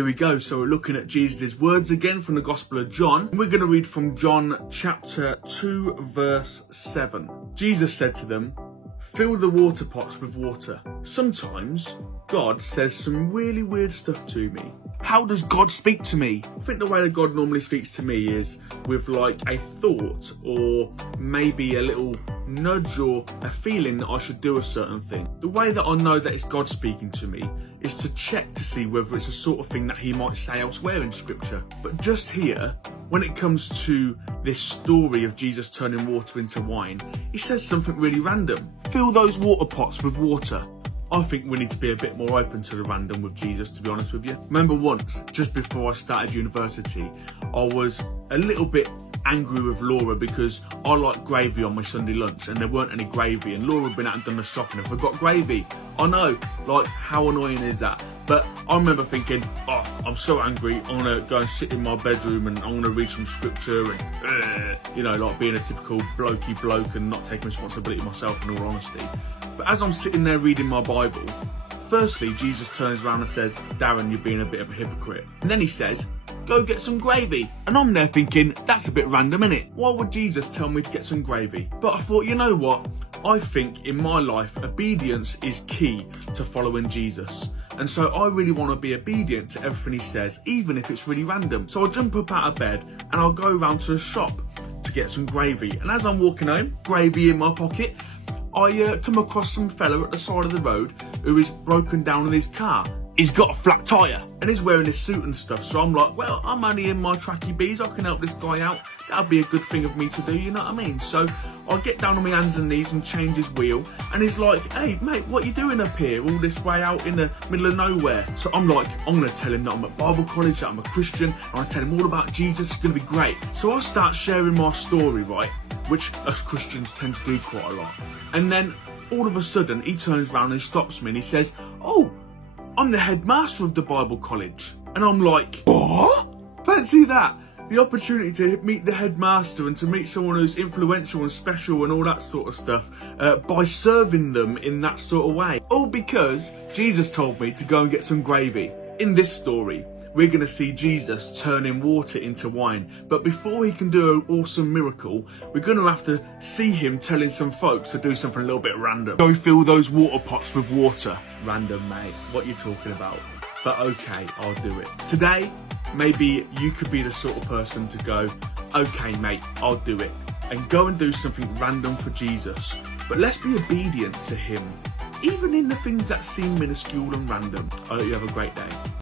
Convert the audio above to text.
Here we go, so we're looking at Jesus' words again from the Gospel of John. We're going to read from John chapter 2 verse 7. Jesus said to them, "Fill the water pots with water." Sometimes God says some really weird stuff to me. How does God speak to me? I think the way that God normally speaks to me is with like a thought or maybe a little nudge or a feeling that I should do a certain thing. The way that I know that it's God speaking to me is to check to see whether it's a sort of thing that he might say elsewhere in scripture. But just here, when it comes to this story of Jesus turning water into wine, he says something really random. Fill those water pots with water. I think we need to be a bit more open to the random with Jesus, to be honest with you. Remember once, just before I started university, I was a little bit angry with Laura because I like gravy on my Sunday lunch and there weren't any gravy, and Laura had been out and done the shopping and forgot gravy. I know, like, how annoying is that? But I remember thinking, oh, I'm so angry, I'm gonna go and sit in my bedroom and I'm gonna read some scripture and, you know, like being a typical blokey bloke and not taking responsibility myself, in all honesty. But as I'm sitting there reading my Bible, firstly, Jesus turns around and says, "Darren, you're being a bit of a hypocrite." And then he says, "Go get some gravy." And I'm there thinking, that's a bit random, innit? Why would Jesus tell me to get some gravy? But I thought, you know what? I think in my life, obedience is key to following Jesus. And so I really want to be obedient to everything he says, even if it's really random. So I jump up out of bed and I'll go around to the shop to get some gravy. And as I'm walking home, gravy in my pocket, I come across some fella at the side of the road who is broken down in his car. He's got a flat tyre and he's wearing his suit and stuff. So I'm like, well, I'm only in my tracky bees. I can help this guy out. That'd be a good thing of me to do, you know what I mean? So I get down on my hands and knees and change his wheel. And he's like, "Hey, mate, what are you doing up here all this way out in the middle of nowhere?" So I'm like, I'm going to tell him that I'm at Bible college, that I'm a Christian. And I tell him all about Jesus. It's going to be great. So I start sharing my story, right? Which us Christians tend to do quite a lot. And then all of a sudden he turns around and stops me and he says, "Oh, I'm the headmaster of the Bible college." And I'm like, what? Fancy that. The opportunity to meet the headmaster and to meet someone who's influential and special and all that sort of stuff by serving them in that sort of way. All because Jesus told me to go and get some gravy. In this story, we're going to see Jesus turning water into wine. But before he can do an awesome miracle, we're going to have to see him telling some folks to do something a little bit random. Go fill those water pots with water. Random, mate. What are you talking about? But okay, I'll do it. Today, maybe you could be the sort of person to go, "Okay, mate, I'll do it." And go and do something random for Jesus. But let's be obedient to him, even in the things that seem minuscule and random. I hope you have a great day.